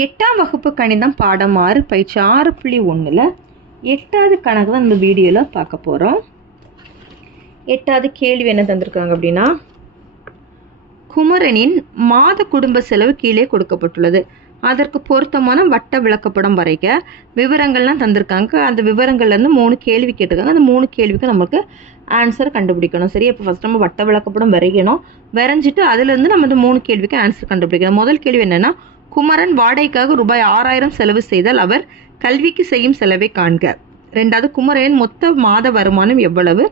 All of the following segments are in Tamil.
எட்டாம் வகுப்பு கணிதம் பாடம் ஆறு பயிற்சி ஆறு புள்ளி ஒன்றில் எட்டாவது கணக்கு தான் இந்த வீடியோவில் பார்க்க போகிறோம் எட்டாவது கேள்வி என்ன தந்திருக்காங்க அப்படின்னா குமரனின் மாத குடும்ப செலவு கீழே கொடுக்கப்பட்டுள்ளது. அதற்கு பொருத்தமான வட்ட விளக்கப்படம் வரைக்க விவரங்கள்லாம் தந்திருக்காங்க. அந்த விவரங்கள்லேருந்து மூணு கேள்வி கேட்டிருக்காங்க. அந்த மூணு கேள்விக்கு நமக்கு ஆன்சர் கண்டுபிடிக்கணும். சரி இப்போ ஃபஸ்ட் நம்ம வட்ட விளக்கப்படம் வரையணும். வரைஞ்சிட்டு அதுலேருந்து நம்ம இந்த மூணு கேள்விக்கு ஆன்சர் கண்டுபிடிக்கணும். முதல் கேள்வி என்னென்னா குமரன் வாடகைக்காக ரூபாய் ஆறாயிரம் செலவு செய்தால் அவர் கல்விக்கு செய்யும் செலவை காண்க. ரெண்டாவது குமரனின் மொத்த மாத வருமானம் எவ்வளவு?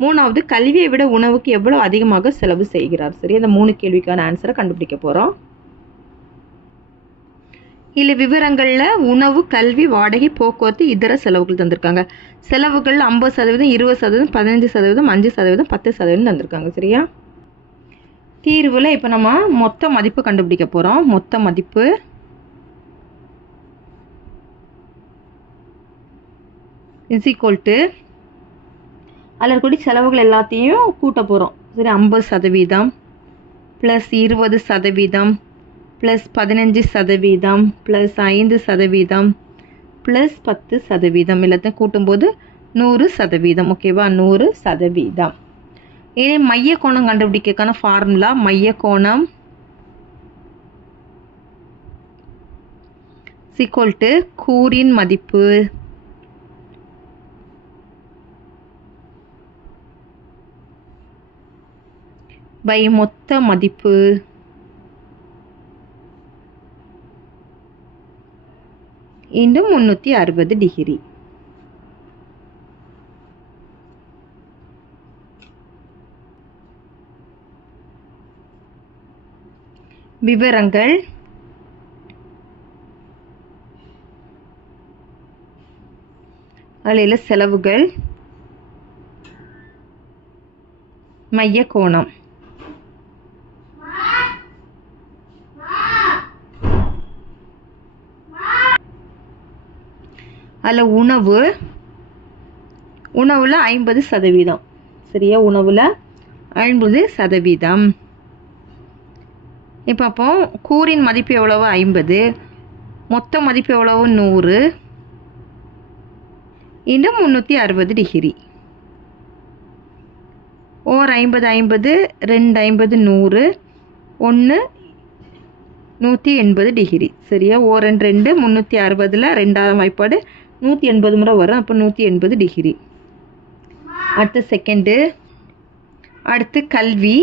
மூணாவது கல்வியை விட உணவுக்கு எவ்வளவு அதிகமாக செலவு செய்கிறார்? சரி அந்த மூணு கேள்விக்கான ஆன்சரை கண்டுபிடிக்க போகிறோம் இல்லை விவரங்களில் உணவு கல்வி வாடகை போக்குவரத்து இதர செலவுகள் தந்திருக்காங்க. செலவுகள் ஐம்பது சதவீதம் இருபது சதவீதம் பதினஞ்சு சதவீதம் அஞ்சு சதவீதம் பத்து சதவீதம் தந்திருக்காங்க. சரியா? தீர்வில் இப்போ நம்ம மொத்த மதிப்பு கண்டுபிடிக்க போகிறோம் மொத்த மதிப்பு இஸ் ஈக்குவல் டு அதில் செலவுகள் எல்லாத்தையும் கூட்ட போகிறோம் சரி ஐம்பது சதவீதம் ப்ளஸ் இருபது சதவீதம் ப்ளஸ் பதினஞ்சு சதவீதம் ப்ளஸ் ஐந்து சதவீதம் ப்ளஸ் பத்து சதவீதம். எல்லாத்தையும் கூட்டும்போது நூறு சதவீதம். ஓகேவா நூறு சதவீதம். இதே மைய கோணம் கண்டுபிடிக்கிறதுக்கான ஃபார்முலா மைய கோணம் சிக்கோல் டு கூறின் மதிப்பு. பை மொத்த மதிப்பு. இன்னும் முன்னூற்றி அறுபது டிகிரி விவரங்கள்? அதில் செலவுகள். மைய கோணம் அதில் உணவு. உணவில் ஐம்பது சதவீதம். சரியா? உணவில் ஐம்பது சதவீதம். இப்போ அப்போ கூறின் மதிப்பு எவ்வளவு? ஐம்பது. மொத்த மதிப்பு எவ்வளவு? நூறு. இன்னும் முந்நூற்றி அறுபது டிகிரி. ஓர் ஐம்பது ஐம்பது ரெண்டு ஐம்பது நூறு. ஒன்று நூற்றி எண்பது டிகிரி. சரியா? ஓ ரெண்டு ரெண்டு முந்நூற்றி அறுபதில் ரெண்டாவது வாய்ப்பாடு நூற்றி எண்பது முறை வரும். அப்போ நூற்றி எண்பது டிகிரி. அடுத்த செகண்டு அடுத்து கல்வி.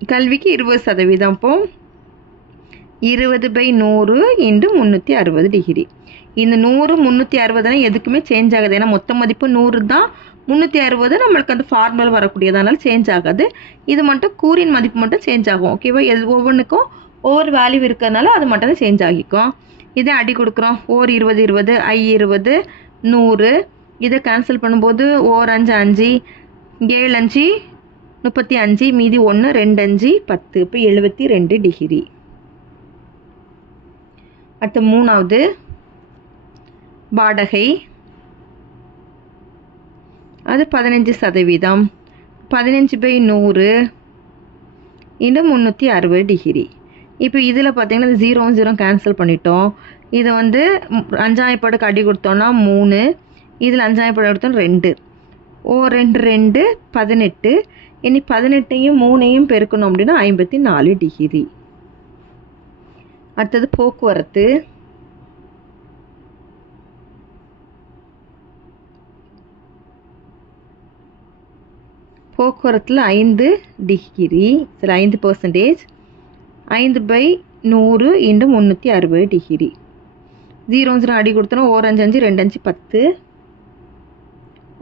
கல்விக்கு இருபது சதவீதம் அப்போ இருபது பை நூறு இன்ட்டு முந்நூற்றி அறுபது டிகிரி. இந்த நூறு முந்நூற்றி அறுபதுனா எதுக்குமே சேஞ்ச் ஆகுது. ஏன்னா மொத்த மதிப்பு நூறு தான். முந்நூற்றி அறுபது நம்மளுக்கு அந்த ஃபார்முலா வரக்கூடியதனால சேஞ்ச் ஆகாது. இது மட்டும் கூறின் மதிப்பு மட்டும் சேஞ்ச் ஆகும். ஓகேவா எது ஒவ்வொன்றுக்கும் ஒவ்வொரு வேல்யூ இருக்கிறதுனால அது மட்டும் தான் சேஞ்ச் ஆகிக்கும். இதே அடி கொடுக்குறோம். ஓர் இருபது இருபது ஐ இருபது நூறு. இதை கேன்சல் பண்ணும்போது ஓர் அஞ்சு அஞ்சு. ஏழு அஞ்சு. முப்பத்தி அஞ்சு மீதி ஒன்று ரெண்டு அஞ்சு பத்து. இப்போ எழுபத்தி ரெண்டு டிகிரி. அடுத்து மூணாவது. வாடகை. அது பதினஞ்சு சதவீதம். பதினஞ்சு பை நூறு இன்னும் முந்நூற்றி அறுபது டிகிரி. இப்போ இதில் பார்த்தீங்கன்னா ஜீரோ ஜீரோ கேன்சல் பண்ணிட்டோம். இதை வந்து அஞ்சாயப்பாடுக்கு அடி கொடுத்தோன்னா மூணு. இதில் அஞ்சாயப்பாடு கொடுத்தோம் ரெண்டு. ஓ ரெண்டு ரெண்டு பதினெட்டு. இனி பதினெட்டையும் மூணையும் பெருக்கணும் அப்படின்னா ஐம்பத்தி நாலு டிகிரி. அடுத்தது போக்குவரத்து. போக்குவரத்தில் ஐந்து டிகிரி. சில ஐந்து பர்சன்டேஜ் ஐந்து பை நூறு இன்ட்டு முந்நூற்றி அறுபது டிகிரி. ஜீரோ ஜீரோ அடி கொடுத்தோம் ஓர் அஞ்சு அஞ்சு ரெண்டு அஞ்சு பத்து.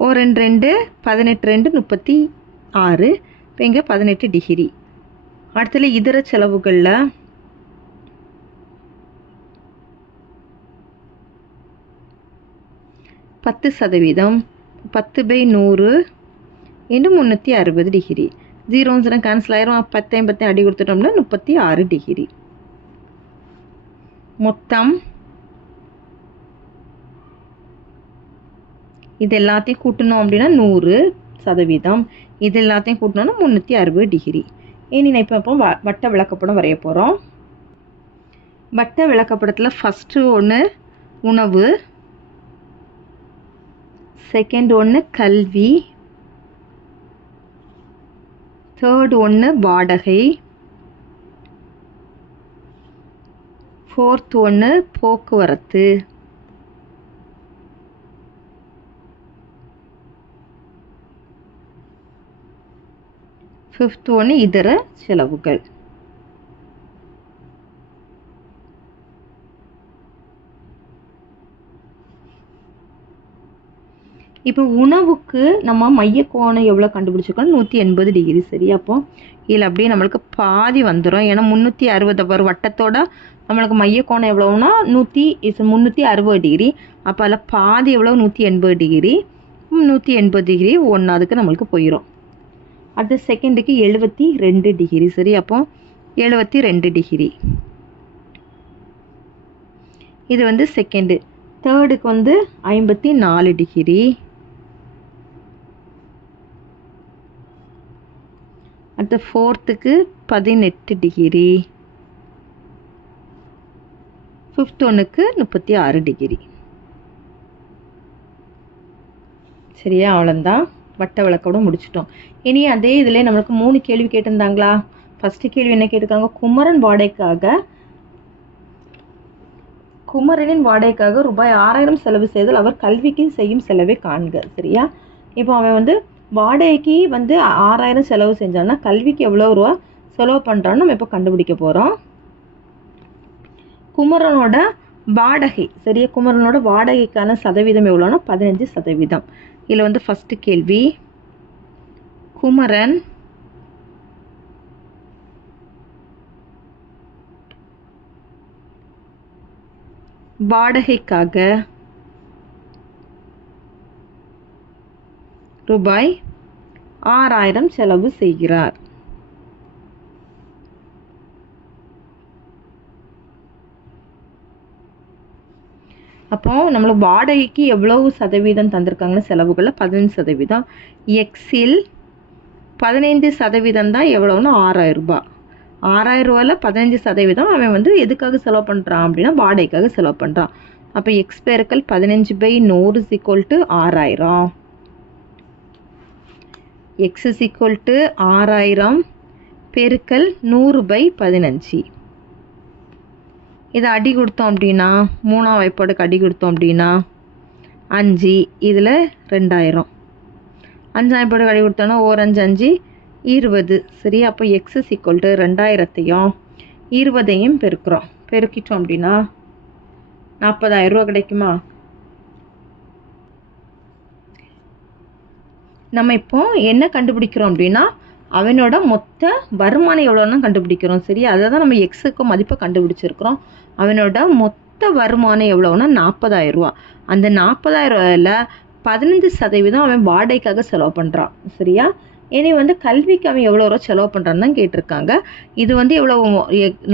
ஓ ரெண்டு ரெண்டு பதினெட்டு ரெண்டு முப்பத்தி ஆறு. இப்போ இங்கே பதினெட்டு டிகிரி அடுத்தது இதர செலவுகளில் பத்து சதவீதம் பத்து பை நூறு இன்னும் முந்நூற்றி அறுபது டிகிரி ஜீரோ கேன்சல் ஆயிரும். பத்தையும் பத்தையும் அடி கொடுத்துட்டோம்னா முப்பத்தி ஆறு டிகிரி மொத்தம் இது எல்லாத்தையும் கூட்டணும் அப்படின்னா நூறு சதவீதம். இது எல்லாத்தையும் கூட்டணும்னா முந்நூற்றி அறுபது டிகிரி இனி நான் இப்போ இப்போ வ- வட்ட விளக்கப்படம் வரைய போகிறோம் வட்ட விளக்கப்படத்தில் ஃபஸ்ட்டு ஒன்று உணவு செகண்ட் ஒன்று கல்வி தேர்ட் ஒன்று வாடகை ஃபோர்த் ஒன்று போக்குவரத்து. ஃபிஃப்த் ஒன்று இதர செலவுகள். இப்போ உணவுக்கு நம்ம மைய கோணம் எவ்வளோ கண்டுபிடிச்சிருக்கோம்? நூற்றி எண்பது டிகிரி சரி அப்போ இதில் அப்படியே நம்மளுக்கு பாதி வந்துடும் ஏன்னா முந்நூற்றி அறுபது. ஒரு வட்டத்தோட நம்மளுக்கு மைய கோணம் எவ்வளோனா நூற்றி இஸ் முந்நூற்றி அறுபது டிகிரி அப்போ அதில் பாதி எவ்வளோ நூற்றி எண்பது டிகிரி நூற்றி எண்பது டிகிரி ஒன்றாவதுக்கு நம்மளுக்கு போயிடும் அது செகண்டுக்கு எழுபத்தி ரெண்டு டிகிரி சரி அப்போ எழுபத்தி ரெண்டு டிகிரி இது வந்து செகண்டு தேர்டுக்கு வந்து ஐம்பத்தி நாலு டிகிரி அடுத்து ஃபோர்த்துக்கு பதினெட்டு டிகிரி ஃபிஃப்த் ஒன்றுக்கு முப்பத்தி ஆறு டிகிரி சரியா? அவ்வளோந்தான் வட்ட விளக்கோட முடிச்சிட்டோம். இனி அதே இதில் நம்மளுக்கு மூணு கேள்வி கேட்டிருந்தாங்களா? ஃபஸ்ட்டு கேள்வி என்ன கேட்டிருக்காங்க? குமரன் வாடகைக்காக குமரனின் வாடகைக்காக ரூபாய் ஆறாயிரம் செலவு செய்தால் அவர் கல்விக்கு செய்யும் செலவை காண்க. சரியா? இப்போ அவன் வந்து வாடகைக்கு வந்து ஆறாயிரம் செலவு செஞ்சான்னா கல்விக்கு எவ்வளோ ரூபா செலவு பண்ணுறான்னு நம்ம இப்போ கண்டுபிடிக்க போகிறோம் குமரனோட வாடகை சரிய குமரனோட வாடகைக்கான சதவீதம் எவ்வளோன்னா பதினஞ்சு சதவீதம். இதில் வந்து ஃபஸ்ட்டு கேள்வி. குமரன் வாடகைக்காக ரூபாய் ஆறாயிரம் செலவு செய்கிறார். அப்போ நம்மளுக்கு வாடகைக்கு எவ்வளவு சதவீதம் தந்திருக்காங்கன்னு செலவுகளில் பதினஞ்சு சதவீதம். எக்ஸில் பதினைந்து சதவீதம் தான் எவ்வளோன்னு ஆறாயிரம் ரூபாய். ஆறாயிரம் ரூபாயில் பதினஞ்சு சதவீதம் அவன் வந்து எதுக்காக செலவு பண்ணுறான் அப்படின்னா வாடகைக்காக செலவு பண்ணுறான் அப்போ எக்ஸ் பெருக்கல் பதினஞ்சு பை நூறு சிக்கோல் டு ஆறாயிரம். எக்ஸ் சிக்கோல் டு ஆறாயிரம் பெருக்கல் நூறு பை பதினஞ்சு. இதை அடி கொடுத்தோம் அப்படின்னா மூணாம் வாய்ப்பாடுக்கு அடி கொடுத்தோம் அப்படின்னா அஞ்சு இதில் ரெண்டாயிரம். அஞ்சாம் வாய்ப்பாடுக்கு அடி கொடுத்தோன்னா ஓர் அஞ்சு அஞ்சு இருபது. சரி அப்போ எக்ஸஸ் ஈக்குவல் டு ரெண்டாயிரத்தையும் இருபதையும் பெருக்கிறோம். பெருக்கிட்டோம் அப்படின்னா நாற்பதாயிரம் ரூபா கிடைக்குமா? நம்ம இப்போ என்ன கண்டுபிடிக்கிறோம் அப்படின்னா அவனோட மொத்த வருமானம் எவ்வளோன்னு கண்டுபிடிக்கிறோம். சரி அதை தான் நம்ம எக்ஸுக்கு மதிப்பை கண்டுபிடிச்சிருக்கிறோம். அவனோட மொத்த வருமானம் எவ்வளோன்னா நாற்பதாயிரம் ரூபா அந்த நாற்பதாயிரம் ரூபாயில் பதினஞ்சு சதவீதம் அவன் வாடகைக்காக செலவு பண்ணுறான் சரியா? இனி வந்து கல்விக்கு அவன் எவ்வளோ ரூபா செலவு பண்ணுறான்னு தான் கேட்டிருக்காங்க. இது வந்து எவ்வளோ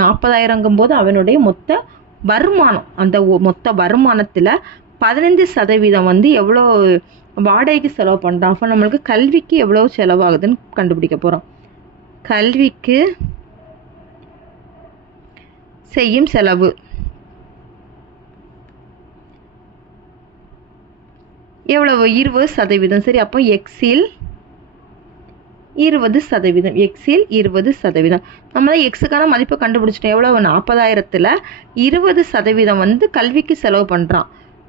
நாற்பதாயிரங்கும் போது அவனுடைய மொத்த வருமானம் அந்த மொத்த வருமானத்தில் பதினஞ்சு சதவீதம் வந்து எவ்வளோ வாடகைக்கு செலவு பண்ணுறோம் அப்போ நம்மளுக்கு கல்விக்கு எவ்வளோ செலவாகுதுன்னு கண்டுபிடிக்க போகிறோம் கல்விக்கு செய்யும் செலவு. எவ்வளவு? இருபது சதவீதம். சரி அப்போ எக்ஸில் இருபது சதவீதம். எக்ஸில் இருபது சதவீதம். நம்ம தான் எக்ஸுக்கான மதிப்பை கண்டுபிடிச்சிட்டோம். எவ்வளோ நாற்பதாயிரத்தில் இருபது சதவீதம் வந்து கல்விக்கு செலவு பண்ணுறான்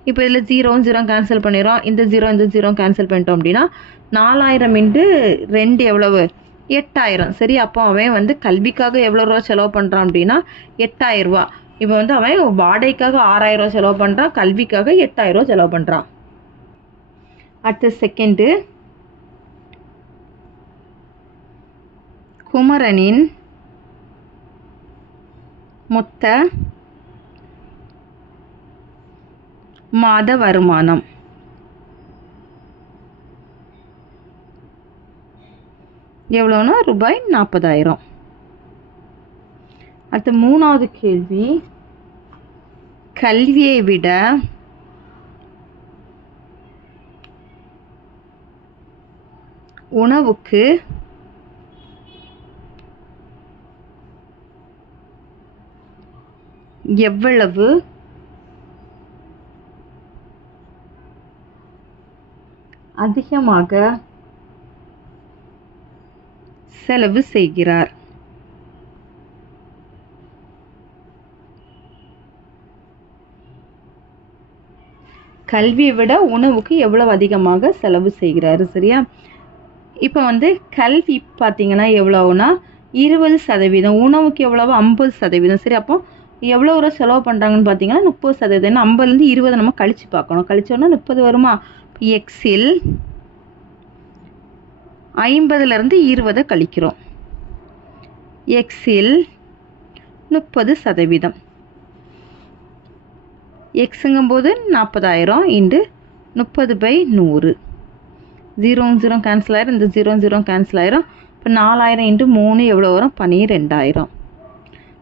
இப்போ இதில் ஜீரோ ஜீரோ கேன்சல் பண்ணிடுறோம். இந்த ஜீரோ இந்த ஜீரோ கேன்சல் பண்ணிட்டோம் அப்படின்னா நாலாயிரம் இன்ட்டு ரெண்டு எவ்வளவு? எட்டாயிரம். சரி அப்போ அவன் வந்து கல்விக்காக எவ்வளோ ரூபா செலவு பண்ணுறான் அப்படின்னா எட்டாயிரம் ரூபா. இப்போ வந்து அவன் வாடகைக்காக ஆறாயிரம் ரூபா செலவு பண்ணுறான் கல்விக்காக எட்டாயிரம் ரூபா செலவு பண்ணுறான் அடுத்த செகண்டு குமரனின் மொத்த மாத வருமானம். எவ்வளோன்னா ரூபாய் நாற்பதாயிரம். அடுத்த மூணாவது கேள்வி. கல்வியை விட உணவுக்கு எவ்வளவு அதிகமாக செலவு செய்கிறார். கல்வியை விட உணவுக்கு எவ்வளவு அதிகமாக செலவு செய்கிறாரு சரியா? இப்போ வந்து கல்வி பார்த்தீங்கன்னா எவ்வளவுனா இருபது சதவீதம் உணவுக்கு எவ்வளவு? ஐம்பது சதவீதம் சரி. அப்போ எவ்வளோ செலவு பண்ணுறாங்கன்னு பார்த்தீங்கன்னா முப்பது சதவீதம். ஐம்பதுலேருந்து இருபது நம்ம கழிச்சு பார்க்கணும். கழிச்சோன்னா முப்பது வருமா? எக்ஸில் ஐம்பதுலேருந்து இருபதை கழிக்கிறோம். எக்ஸில் முப்பது சதவீதம். எக்ஸுங்கும்போது நாற்பதாயிரம் இண்டு முப்பது பை நூறு. ஜீரோ ஜீரோ கேன்சல் ஆயிரும். இந்த ஜீரோ ஜீரோ கேன்சல் ஆயிரும். இப்போ நாலாயிரம் இண்டு மூணு எவ்வளோ வரும்? பன்னிரெண்டாயிரம்.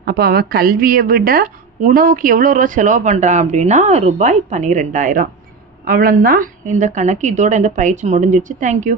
அப்போ அவன் கல்வியை விட உணவுக்கு எவ்வளோ ரூபா செலவு பண்ணுறான் அப்படின்னா ரூபாய் பன்னிரெண்டாயிரம். அவ்வளோந்தான் இந்த கணக்கு இதோட இந்த பயிற்சி முடிஞ்சிடுச்சு தேங்க்யூ